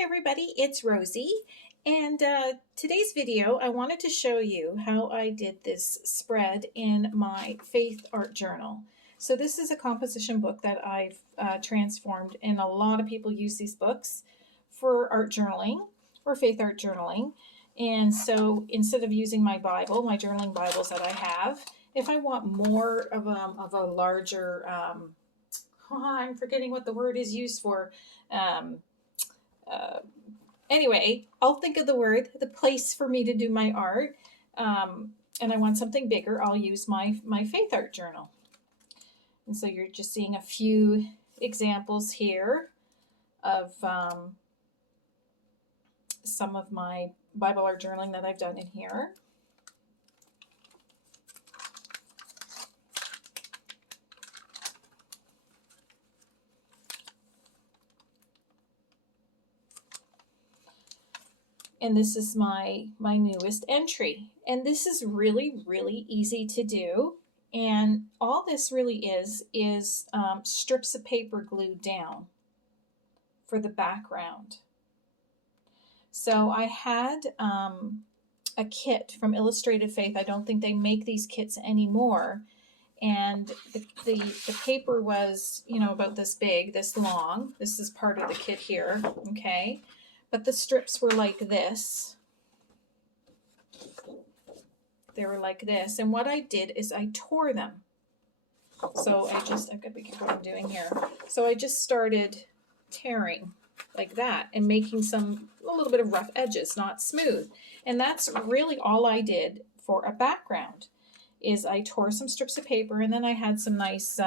Hi everybody, it's Rosie, and today's video I wanted to show you how I did this spread in my Faith Art Journal. So this is a composition book that I've transformed, and a lot of people use these books for art journaling or faith art journaling. And so instead of using my Bible, my journaling Bibles that I have, if I want more of a larger, I'm forgetting what the word is used for, uh, anyway, I'll think of the place for me to do my art, and I want something bigger, I'll use my Faith Art Journal. And so you're just seeing a few examples here of some of my Bible art journaling that I've done in here. And this is my newest entry. And this is really, really easy to do. And all this really is strips of paper glued down for the background. So I had a kit from Illustrated Faith. I don't think they make these kits anymore. And the paper was, about this big, this long. This is part of the kit here, okay? But the strips were like this. They were like this. And what I did is I tore them. So I've got to be careful what I'm doing here. So I just started tearing like that and making a little bit of rough edges, not smooth. And that's really all I did for a background, is I tore some strips of paper, and then I had some nice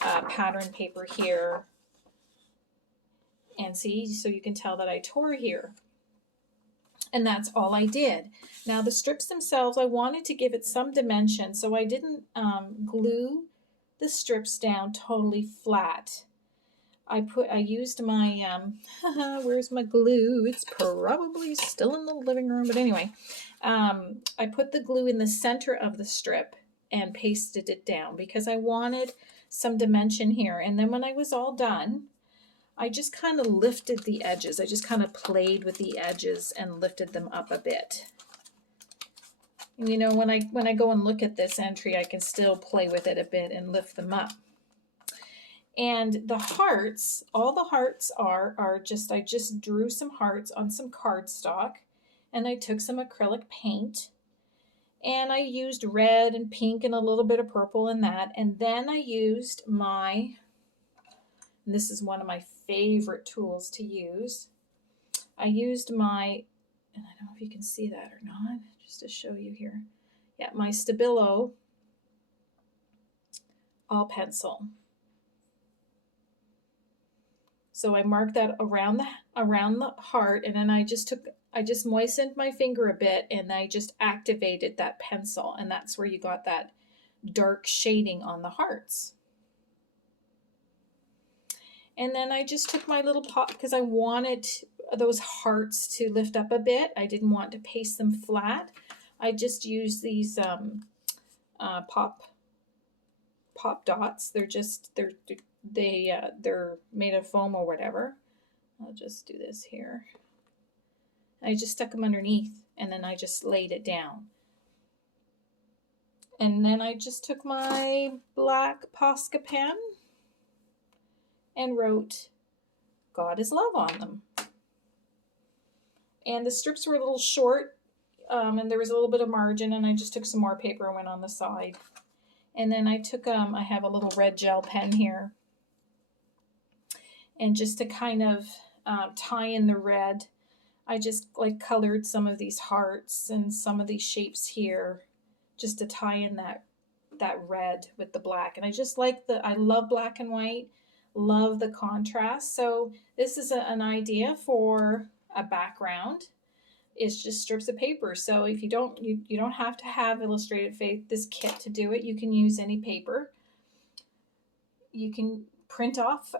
pattern paper here. And see, so you can tell that I tore here. And that's all I did. Now the strips themselves, I wanted to give it some dimension, so I didn't glue the strips down totally flat. I used my, where's my glue? It's probably still in the living room, but anyway. I put the glue in the center of the strip and pasted it down because I wanted some dimension here. And then when I was all done, I just kind of lifted the edges. I just kind of played with the edges and lifted them up a bit. And when I go and look at this entry, I can still play with it a bit and lift them up. And the hearts, all the hearts are just, I just drew some hearts on some cardstock, and I took some acrylic paint, and I used red and pink and a little bit of purple in that. And then I used and this is one of my favorite tools to use. I used and I don't know if you can see that or not, just to show you here. Yeah, my Stabilo all pencil. So I marked that around the heart, and then I just moistened my finger a bit, and I just activated that pencil, and that's where you got that dark shading on the hearts. And then I just took my little pot, because I wanted those hearts to lift up a bit. I didn't want to paste them flat. I just used these pop dots. They're made of foam or whatever. I'll just do this here. I just stuck them underneath, and then I just laid it down. And then I just took my black Posca pen and wrote "God is Love" on them. And the strips were a little short, and there was a little bit of margin, and I just took some more paper and went on the side. And then I took, I have a little red gel pen here, and just to kind of tie in the red, I just colored some of these hearts and some of these shapes here, just to tie in that red with the black. And I just I love black and white, love the contrast. So this is an idea for a background. It's just strips of paper. So if you don't have to have Illustrated Faith, this kit, to do it. You can use any paper. You can print off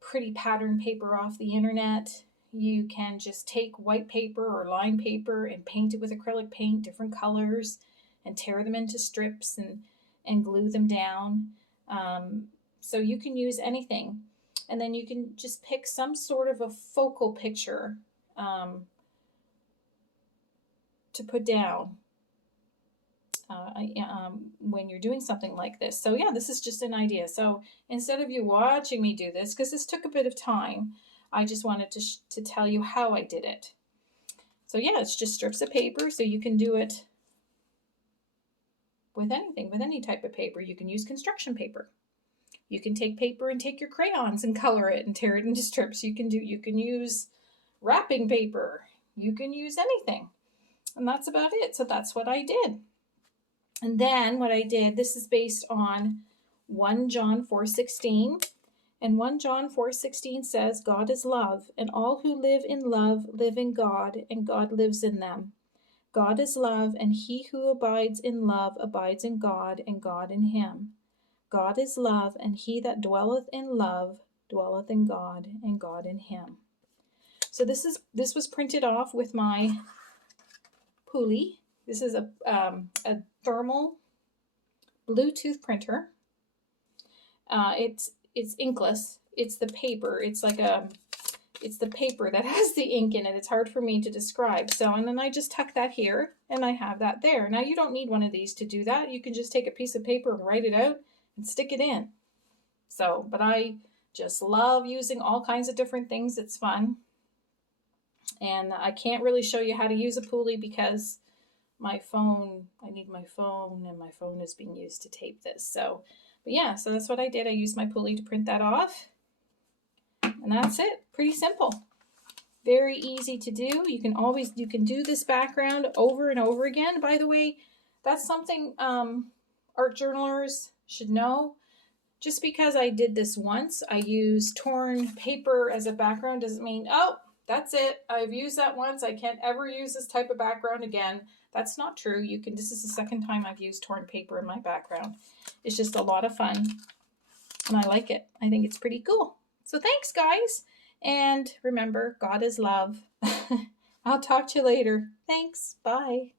pretty pattern paper off the internet. You can just take white paper or lined paper and paint it with acrylic paint, different colors, and tear them into strips and glue them down. So you can use anything. And then you can just pick some sort of a focal picture to put down when you're doing something like this. So yeah, this is just an idea. So instead of you watching me do this, because this took a bit of time, I just wanted to tell you how I did it. So yeah, it's just strips of paper. So you can do it with anything, with any type of paper. You can use construction paper. You can take paper and take your crayons and color it and tear it into strips. You can use wrapping paper. You can use anything. And that's about it. So that's what I did. And then what I did, this is based on 1 John 4:16. And 1 John 4:16 says, God is love, and all who live in love live in God, and God lives in them. God is love, and he who abides in love abides in God, and God in him. God is love, and he that dwelleth in love dwelleth in God, and God in him. So this was printed off with my Pulley. This is a thermal Bluetooth printer. It's inkless. It's the paper. It's the paper that has the ink in it. It's hard for me to describe. So, and then I just tuck that here, and I have that there. Now you don't need one of these to do that. You can just take a piece of paper and write it out and stick it in. So, but I just love using all kinds of different things. It's fun. And I can't really show you how to use a Pulley because I need my phone, and my phone is being used to tape this. So, but yeah, so that's what I did. I used my Pulley to print that off. And that's it. Pretty simple. Very easy to do. You can do this background over and over again. By the way, that's something art journalers should know. Just because I did this once, I used torn paper as a background doesn't mean, oh, that's it. I've used that once. I can't ever use this type of background again. That's not true. This is the second time I've used torn paper in my background. It's just a lot of fun, and I like it. I think it's pretty cool. So thanks, guys. And remember, God is love. I'll talk to you later. Thanks. Bye.